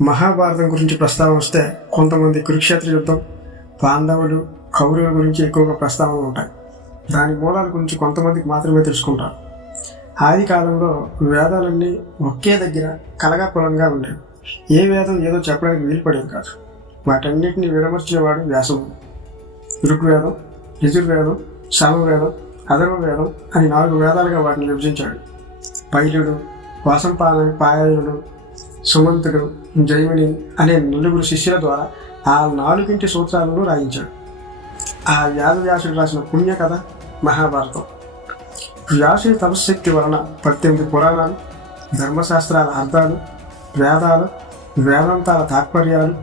మహాభారతం గురించి ప్రస్తావన వస్తే కొంతమంది కురుక్షేత్ర యుద్ధం, పాండవులు, కౌరవుల గురించి ఎక్కువగా ప్రస్తావనలు ఉంటాయి. దాని మూలాల గురించి కొంతమందికి మాత్రమే తెలుసుకుంటారు. ఆది కాలంలో వేదాలన్నీ ఒకే దగ్గర కలగాపులంగా ఉండేవి. ఏ వేదం ఏదో చెప్పడానికి వీలు పడేది కాదు. వాటన్నిటిని విడమర్చేవాడు వ్యాసముడు. ఋగ్వేదం, యజుర్వేదం, సామవేదం, అథర్వవేదం అని 4 వేదాలుగా వాటిని విభజించాడు. పైలుడు, పాయాయుడు, సుమంతుడు, జైమిని అనే 4 శిష్యుల ద్వారా ఆ 4 సూత్రాలను రాయించాడు. ఆ వ్యాసుడు రాసిన పుణ్య కథ మహాభారతం. వ్యాసుడి తపశక్తి వలన 18 పురాణాలు, ధర్మశాస్త్రాల అర్థాలు, వేదాలు, వేదాంతాల తాత్పర్యాలు,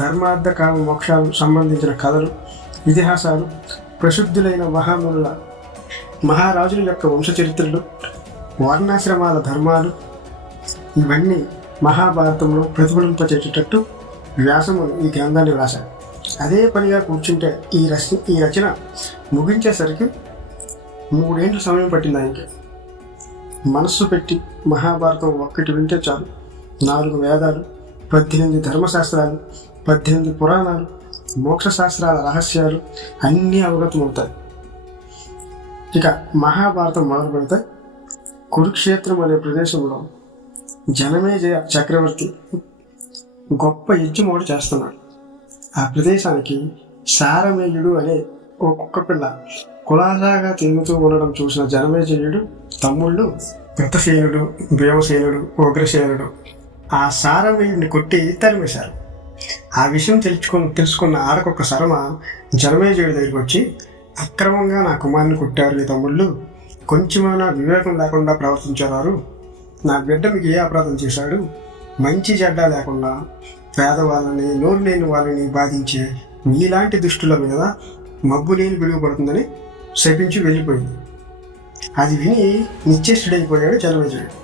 ధర్మార్థ కామ మోక్షాలకు సంబంధించిన కథలు, ఇతిహాసాలు, ప్రసిద్ధులైన మహారాజుల యొక్క వంశచరిత్రలు, వర్ణాశ్రమాల ధర్మాలు ఇవన్నీ మహాభారతంలో ప్రతిఫలింపచేసేటట్టు వ్యాసముడు ఈ గ్రంథాన్ని వ్రాశాడు. అదే పనిగా కూర్చుంటే ఈ రచన ముగించేసరికి 3 ఏళ్ల సమయం పట్టింది ఆయనకి. మనస్సు పెట్టి మహాభారతం ఒక్కటి వింటే చాలు 4 వేదాలు, 18 ధర్మశాస్త్రాలు, 18 పురాణాలు, మోక్షశాస్త్రాల రహస్యాలు అన్నీ అవగతమవుతాయి. ఇక మహాభారతం మొదలు పెడితే కురుక్షేత్రం అనే ప్రదేశంలో జనమేజయ చక్రవర్తి గొప్ప యజ్ఞం ఒకటి చేస్తున్నాడు. ఆ ప్రదేశానికి సారమేయుడు అనే ఓ కుక్కపిల్ల కులాసాగా తిరుగుతూ ఉండడం చూసిన జనమేజయుడు తమ్ముళ్ళు కృతసేనుడు, భీమసేనుడు, ఉగ్రసేనుడు ఆ సారమేయుడిని కొట్టి తరిమేశారు. ఆ విషయం తెలుసుకున్న ఆడకొక్క శర్మ జనమేజయుడి దగ్గరికి వచ్చి, అక్రమంగా నా కుమారుని కొట్టారు ఈ తమ్ముళ్ళు, కొంచెమైనా వివేకం లేకుండా ప్రవర్తించేవారు. నా బిడ్డ మీకు ఏ అపరాధం చేశాడు? మంచి చెడ్డ లేకుండా పేదవాళ్ళని, నోరు లేని వాళ్ళని బాధించే మీలాంటి దుష్టుల మీద మబ్బు లేని వెలుగు పడుతుందని శపించి వెళ్ళిపోయింది. అది విని నిశ్చేష్టుడైపోయాడు జనమేజయుడు.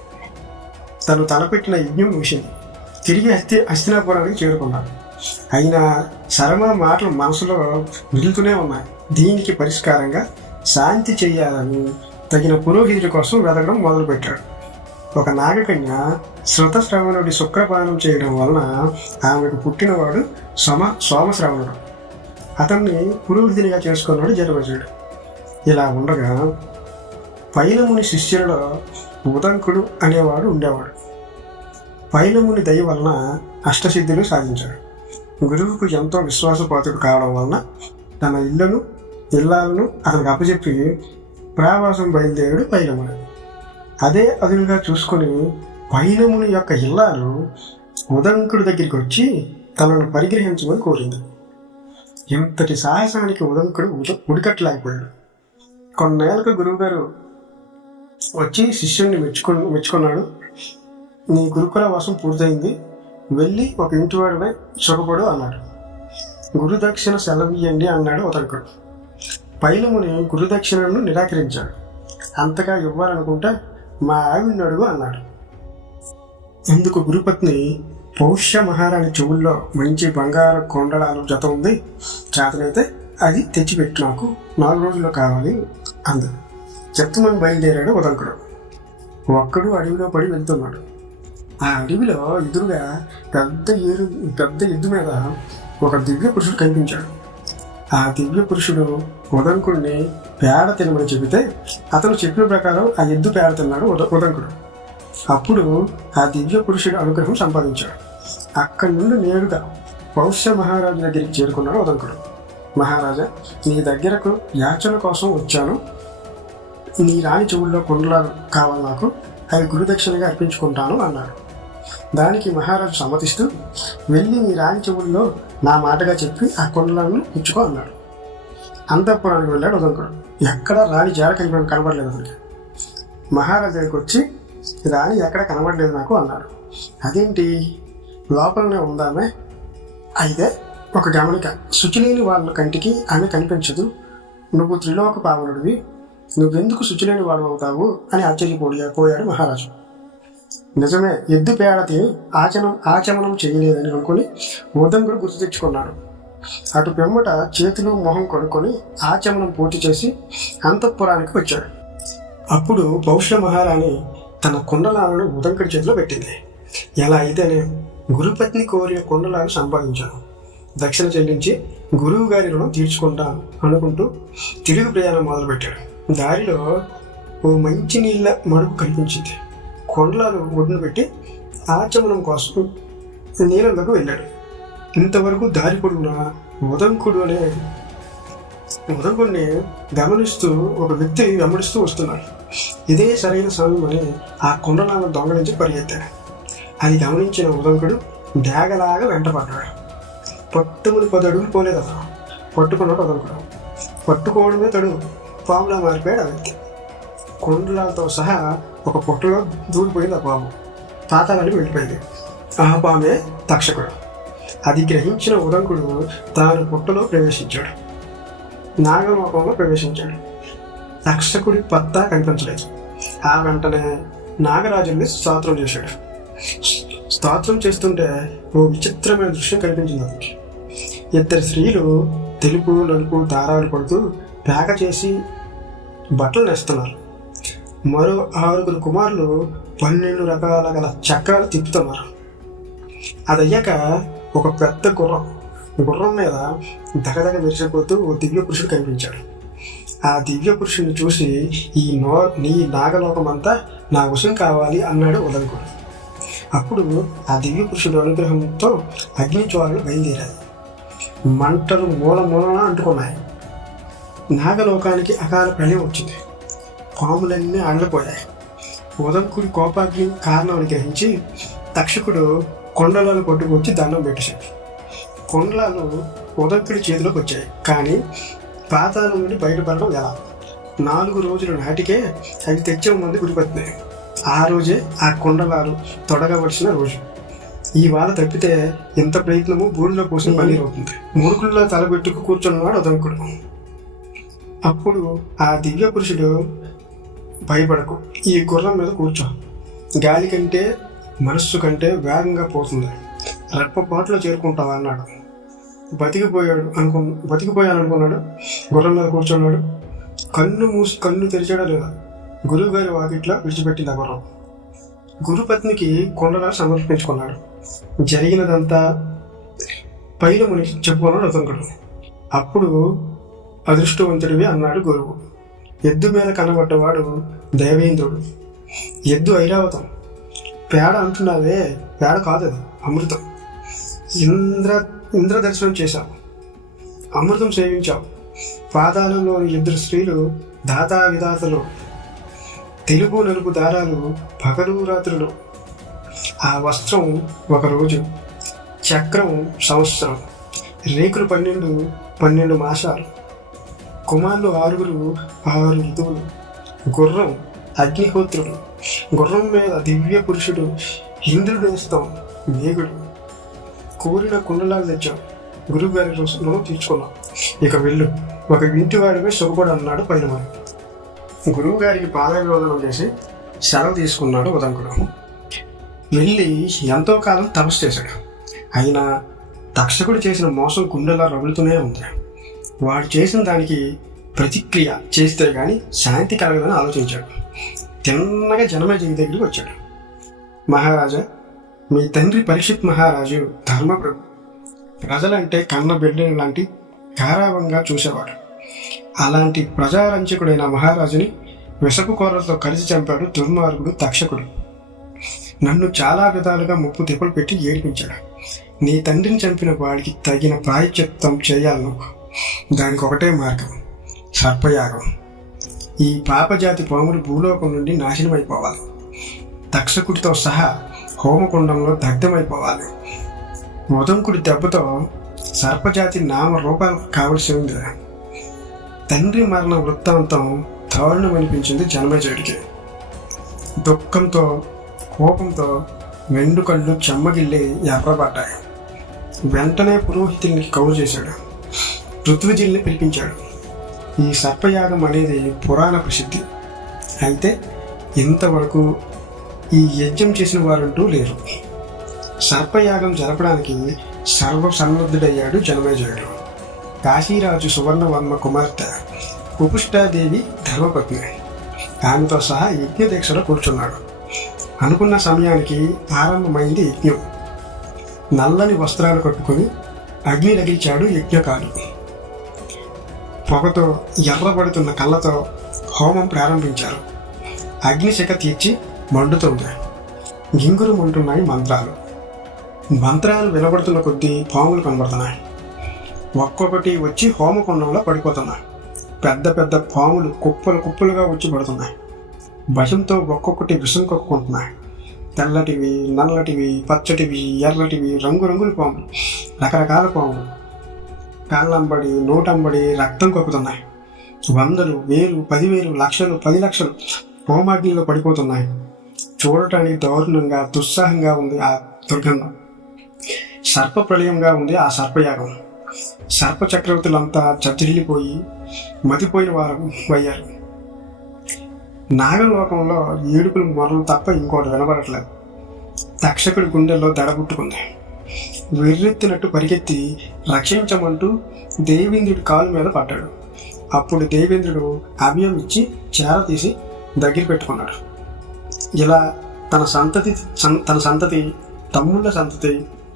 తను తలపెట్టిన యజ్ఞం ముగిసింది. తిరిగి హస్తినాపురానికి చేరుకున్నాడు. అయినా శర్మ మాటలు మనసులో మిగులుతూనే ఉన్నాయి. దీనికి పరిష్కారంగా శాంతి చేయాలని తగిన పురోహితుడి కోసం వెతకడం మొదలుపెట్టాడు. ఒక నాగకన్య శృతశ్రవణుడి శుక్రపానం చేయడం వలన ఆమెకు పుట్టినవాడు సోమశ్రవణుడు. అతన్ని పురోహితునిగా చేసుకున్నాడు జనమేజయుడు. ఇలా ఉండగా పైలముని శిష్యులలో ఉదంకుడు అనేవాడు ఉండేవాడు. పైలముని దయ వలన అష్టసిద్ధులు సాధించాడు. గురువుకు ఎంతో విశ్వాసపాతుడు కావడం వలన తన ఇల్లాలను అతనికి అప్పచెప్పి ప్రావాసం బయలుదేరాడు పైలముని. అదే అదునుగా చూసుకొని పైలముని యొక్క ఇల్లాలు ఉదంకుడి దగ్గరికి వచ్చి తనను పరిగ్రహించమని కోరింది. ఇంతటి సాహసానికి ఉదంకుడు ఉడికట్టలేకపోయాడు. కొన్నేళ్లకు గురువుగారు వచ్చి శిష్యుడిని మెచ్చుకున్నాడు. నీ గురుకుల వాసం పూర్తయింది, వెళ్ళి ఒక ఇంటివాడిపై సుఖపడు అన్నాడు. గురుదక్షిణ సెలవియండి అన్నాడు ఉదంకుడు. పైలముని గురుదక్షిణను నిరాకరించాడు. అంతగా ఇవ్వాలనుకుంటే మా ఆవిడ్ని అడుగు అన్నాడు. ఇందుకు గురుపత్ని పౌష్య మహారాణి చెవుల్లో మంచి బంగారు కొండలాలు జత ఉంది, చేతనైతే అది తెచ్చిపెట్టి నాకు 4 రోజుల్లో కావాలి అంది. చెప్తామని బయలుదేరాడు ఉదంకుడు. ఒక్కడు అడవిలో పడి వెళ్తున్నాడు. ఆ అడవిలో ఎదురుగా పెద్ద ఎద్దు మీద ఒక దివ్య పురుషుడు కనిపించాడు. ఆ దివ్య పురుషుడు ఉదంకుడిని పేడ తినమని చెబితే అతను చెప్పిన ప్రకారం ఆ ఎద్దు పేడ తిన్నాడు ఉదంకుడు. అప్పుడు ఆ దివ్య పురుషుడు అనుగ్రహం సంపాదించాడు. అక్కడి నుండి నేరుగా పౌష్య మహారాజు దగ్గరికి చేరుకున్నాడు ఉదంకుడు. మహారాజా, నీ దగ్గరకు యాచన కోసం వచ్చాను. నీ రాణి చెవుల్లో కొండలాలు కావాలి, నాకు అవి గురుదక్షిణగా అర్పించుకుంటాను అన్నాడు. దానికి మహారాజు సమ్మతిస్తూ వెళ్ళి నీ రాణి చెవుల్లో నా మాటగా చెప్పి ఆ కొండలను ఇచ్చుకో అన్నాడు. అంతఃపురానికి వెళ్ళాడు ఉదంకుడు. ఎక్కడ రాణి జాడ కనబడలేదు అతనికి. మహారాజు దగ్గరికి వచ్చి, రాణి ఎక్కడ కనబడలేదు నాకు అన్నాడు. అదేంటి, లోపలనే ఉందామే? అయితే ఒక గమనిక, శుచిలేని వాళ్ళ కంటికి ఆమె కనిపించదు. నువ్వు త్రిలోక పావనుడివి, నువ్వెందుకు శుచిలేని వాడు అవుతావు అని ఆశ్చర్యపోయాడు మహారాజు. నిజమే, ఎద్దు పేడ తిని ఆచమనం చేయలేదని అనుకుని ఉదంకుడు గుర్తు తెచ్చుకున్నాడు. అటు పిమ్మట చేతులు మొహం కడుక్కొని ఆచమనం పూర్తి చేసి అంతఃపురానికి వచ్చాడు. అప్పుడు పౌష్య మహారాణి తన కుండలాలను ఉదంకుడి చేతిలో పెట్టింది. ఎలా అయితేనే గురుపత్ని కోరిన కొండలాలు సంపాదించాను. దక్షిణ చెల్లించి గురువు గారి రుణం తీర్చుకుంటాను అనుకుంటూ తిరుగు ప్రయాణం మొదలుపెట్టాడు. దారిలో ఓ మంచి నీళ్ళ మడుగు కనిపించింది. కొండలాలు ఒడ్డును పెట్టి ఆచమనం కోసం నీళ్ళలోకి వెళ్ళాడు. ఇంతవరకు దారి పొడుగున ఉదంకుడిని గమనిస్తూ ఒక వ్యక్తి వెంబడిస్తూ వస్తున్నాడు. ఇదే సరైన సమయం అని ఆ కొండలాలను దొంగలించి పరిగెత్తాడు. అది గమనించిన ఉదంకుడు డేగలాగా వెంటపడ్డాడు. పట్టుకుని 10 అడుగులు పోలేదు అతను. పట్టుకున్నాడు ఉదంకుడు. పట్టుకోవడమే తడుగు పాములా మారిపోయాడు ఆ వ్యక్తి. కొండలతో సహా ఒక పొట్టులో దూరిపోయింది ఆ పాము. పాతాళానికి వెళ్ళిపోయింది. ఆ పామే తక్షకుడు. అది గ్రహించిన ఉదంకుడు తాను పుట్టలో ప్రవేశించాడు. నాగలోకంలో ప్రవేశించాడు. తక్షకుడి పత్తా కనిపించలేదు. ఆ వెంటనే నాగరాజుని స్తోత్రం చేశాడు. స్తోత్రం చేస్తుంటే ఓ విచిత్రమైన దృశ్యం కనిపించింది అతనికి. 2 స్త్రీలు తెలుపు నలుపు దారాలు పడుతూ పేక చేసి బట్టలు నేస్తున్నారు. మరో 6 కుమారులు 12 రకాల గల చక్రాలు తిప్పుతున్నారు. అదయ్యాక ఒక పెద్ద గుర్రం మీద దగదగ మెరిసిపోతూ ఓ దివ్య పురుషుడు కనిపించాడు. ఆ దివ్య పురుషుడిని చూసి నీ నాగలోకం అంతా నా వశం కావాలి అన్నాడు ఉదంకుడు. అప్పుడు ఆ దివ్య పురుషుడు అనుగ్రహంతో అగ్నిజ్వాలలు బయలుదేరాయి. మంటలు మూలన అంటుకున్నాయి. నాగలోకానికి అకాల ప్రళయం వచ్చింది. పాములన్నీ అళ్ళపోయాయి. ఉదంకుడి కోపాగ్ని కారణం గ్రహించి తక్షకుడు కొండలను పట్టుకొచ్చి దండం పెట్టేశాడు. కొండలాలు ఉదంకుడి చేతిలోకి వచ్చాయి. కానీ పాతాళం నుండి బయటపడడం ఎలా? 4 రోజుల నాటికే అవి తెచ్చే ముందు గురిపడుతున్నాయి. ఆ రోజే ఆ కొండలాలు తొడగవలసిన రోజు. ఇవాళ తప్పితే ఎంత ప్రయత్నము బూడిలో పోసిన పన్నీరు అవుతుంది. మురుకుల్లో తలబెట్టుకు కూర్చున్నాడు ఉదంకుడు. అప్పుడు ఆ దివ్య పురుషుడు, భయపడకు, ఈ గుర్రం మీద కూర్చో. గాలి కంటే మనస్సు కంటే వేగంగా పోతుంది. రెప్పపాట్లో చేరుకుంటావా అన్నాడు. బతికిపోయాను అనుకున్నాడు. గుర్రం మీద కూర్చున్నాడు. కన్ను తెరిచాడా లేదా? గురువు గారి వాకిట్లో విడిచిపెట్టింది ఆ గుర్రం. గురుపత్నికి కొండలా సమర్పించుకున్నాడు. జరిగినదంతా పైలముని చెప్పుకున్నాడు ఉదంకుడు. అప్పుడు అదృష్టవంతుడివి అన్నాడు గురువు. ఎద్దు మీద కనబడ్డవాడు దేవేంద్రుడు. ఎద్దు ఐరావతం. పేడ అంటున్నావే, పేడ కాదు, అది అమృతం. ఇంద్ర దర్శనం చేశావు, అమృతం సేవించావు. పాదాలంలోని 2 స్త్రీలు దాతా విధాతలు. తెలుపు నలుపు దారాలు పగలు రాత్రులు. ఆ వస్త్రం 1 రోజు, చక్రం సంవత్సరం, రేకులు 12 మాసాలు, కుమారులు 6 ఋతువులు, గుర్రం అగ్నిహోత్రుడు, గుర్రం మీద దివ్య పురుషుడు, ఇంద్రుడు నేస్తం మేఘుడు. కోరిన కుండలాలు తెచ్చాం. గురువుగారి రుణం తీర్చుకున్నాం. ఇక వెళ్ళు, ఒక ఇంటివాడిపై సుఖపడు అన్నాడు పైలమని. గురువు గారికి పాదాభివందనం చేసి సెలవు తీసుకున్నాడు ఉదంకుడు. వెళ్ళి ఎంతో కాలం తపస్సు చేశాడు. అయినా తక్షకుడు చేసిన మోసం కుండలా రగులుతూనే ఉంది. వాడు చేసిన దానికి ప్రతిక్రియ చేస్తే కానీ శాంతి కలగదని ఆలోచించాడు. తిన్నగా జనమేజయ దగ్గరికి వచ్చాడు. మహారాజా, మీ తండ్రి పరీక్షిత్ మహారాజు ధర్మప్రభు. ప్రజలంటే కన్న బిడ్డని లాంటి గారాభంగా చూసేవాడు. అలాంటి ప్రజారంచకుడైన మహారాజుని విషపు కోరలతో కలిసి చంపాడు దుర్మార్గుడు తక్షకుడు. నన్ను చాలా విధాలుగా ముప్పు తిప్పలు పెట్టి ఏడిపించాడు. నీ తండ్రిని చంపిన వాడికి తగిన ప్రాయశ్చిత్తం చేయాలి నువ్వు. దానికి ఒకటే మార్గం, సర్పయాగం. ఈ పాపజాతి పాములు భూలోకం నుండి నాశనం అయిపోవాలి. తక్షకుడితో సహా హోమకుండంలో దగ్ధమైపోవాలి. ఉదంకుడి దెబ్బతో సర్పజాతి నామ రూపాలు కావలసి ఉంది. తండ్రి మరణ వృత్తాంతం దారుణమనిపించింది జనమేజయుడికి. దుఃఖంతో కోపంతో వెండుకళ్ళు చెమ్మగిల్లి ఎర్రబడ్డాయి. వెంటనే పురోహితుల్ని కౌరు చేశాడు. ఋత్విజుల్ని పిలిపించాడు. ఈ సర్పయాగం అనేది పురాణ ప్రసిద్ధి. అయితే ఇంతవరకు ఈ యజ్ఞం చేసిన వారంటూ లేరు. సర్పయాగం జరపడానికి సర్వసన్నద్ధుడయ్యాడు జనమేజయుడు. కాశీరాజు సువర్ణవర్మ కుమార్తె కుపుష్టాదేవి ధర్మపత్ని. ఆమెతో సహా యజ్ఞ దీక్షలో కూర్చున్నాడు. అనుకున్న సమయానికి ఆరంభమైంది యజ్ఞం. నల్లని వస్త్రాలు కట్టుకొని అగ్ని రగిల్చాడు యజ్ఞకాలు. పొగతో ఎర్రబడుతున్న కళ్ళతో హోమం ప్రారంభించారు. అగ్నిశిఖ తీర్చి మండుతుంది. గింగురు మంటున్నాయి మంత్రాలు. మంత్రాలు వినబడుతున్న కొద్దీ పాములు కనబడుతున్నాయి. ఒక్కొక్కటి వచ్చి హోమకుండంలో పడిపోతున్నాయి. పెద్ద పెద్ద పాములు కుప్పలు కుప్పలుగా వచ్చి పడుతున్నాయి. భయంతో ఒక్కొక్కటి విషం కక్కుకుంటున్నాయి. తెల్లటివి, నల్లటివి, పచ్చటివి, ఎర్రటివి, రంగురంగుల పాములు, రకరకాల పాములు కాళ్ళంబడి నోటంబడి రక్తం కక్కుతున్నాయి. వందలు, వేలు, 10,000, లక్షలు, 10 లక్షలు హోమాగ్నిలో పడిపోతున్నాయి. చూడటానికి దారుణంగా దుస్సాహంగా ఉంది ఆ దుర్గంధం. సర్ప ప్రళయంగా ఉంది ఆ సర్పయాగం. సర్ప చక్రవర్తులంతా చతిరిల్లిపోయి మతిపోయిన వారు అయ్యారు. నాగలోకంలో ఏడుపుల మొరలు తప్ప ఇంకోటి వినబడట్లేదు. తక్షకుడి గుండెల్లో దడబుట్టుకుంది. వెర్రెత్తినట్టు పరిగెత్తి రక్షించమంటూ దేవేంద్రుడి కాలు మీద పడ్డాడు. అప్పుడు దేవేంద్రుడు అభయం ఇచ్చి చేర తీసి దగ్గర పెట్టుకున్నాడు. ఇలా తన సంతతి తమ్ముళ్ళ సంతతి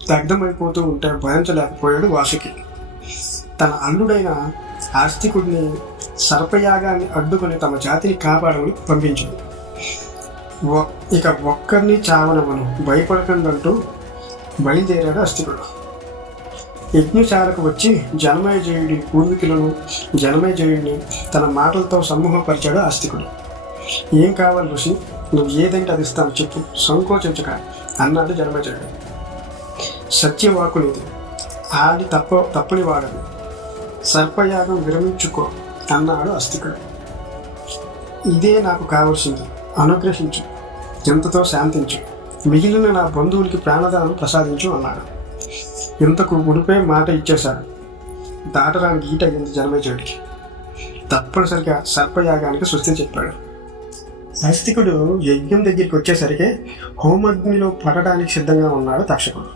దగ్ధమైపోతూ ఉంటే భరించలేకపోయాడు వాసుకి. తన అల్లుడైన ఆస్తికుడిని సర్పయాగాన్ని అడ్డుకొని తమ జాతిని కాపాడమని పంపించాడు. ఇక ఒక్కరిని చావనమను భయపడకండంటూ బయలుదేరాడు అస్తికుడు. యజ్ఞశాలకు వచ్చి జనమేజయుడి పూర్వీకులను జనమేజయుడిని తన మాటలతో సమూహపరిచాడు ఆస్తికుడు. ఏం కావాలి ఋషి, నువ్వు ఏదంటే అది ఇస్తాను చెప్పు, సంకోచించక అన్నాడు జనమేజయుడు. సత్యవాకునిది, ఆడి తప్పని వాడదు, సర్పయాగం విరమించుకో అన్నాడు అస్తికుడు. ఇదే నాకు కావలసింది, అనుగ్రహించు, ఎంతతో శాంతించు, మిగిలిన నా బంధువులకి ప్రాణదానం ప్రసాదించు అన్నాడు. ఇంతకు ముడిపే మాట ఇచ్చేశాడు. దాటరాని గీట అయ్యింది జనమేజయుడికి. తప్పనిసరిగా సర్పయాగానికి స్వస్తి చెప్పాడు. ఆస్తికుడు యజ్ఞం దగ్గరికి వచ్చేసరికి హోమాగ్నిలో పడడానికి సిద్ధంగా ఉన్నాడు తక్షకుడు.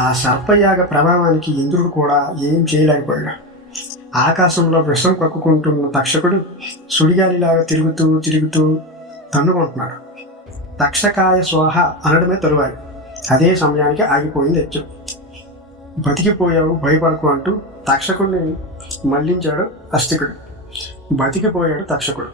ఆ సర్పయాగ ప్రభావానికి ఇంద్రుడు కూడా ఏం చేయలేకపోయాడు. ఆకాశంలో విషం కక్కుకుంటున్న తక్షకుడు సుడిగాలిలాగా తిరుగుతూ తన్నుకుంటున్నాడు. తక్షకాయ స్వాహ అనడమే తరువాయి. అదే సమయానికి ఆగిపోయింది యజ్ఞం. బతికిపోయావు, భయపడకు అంటూ తక్షకుడిని మళ్లించాడు అస్తికుడు. బతికిపోయాడు తక్షకుడు.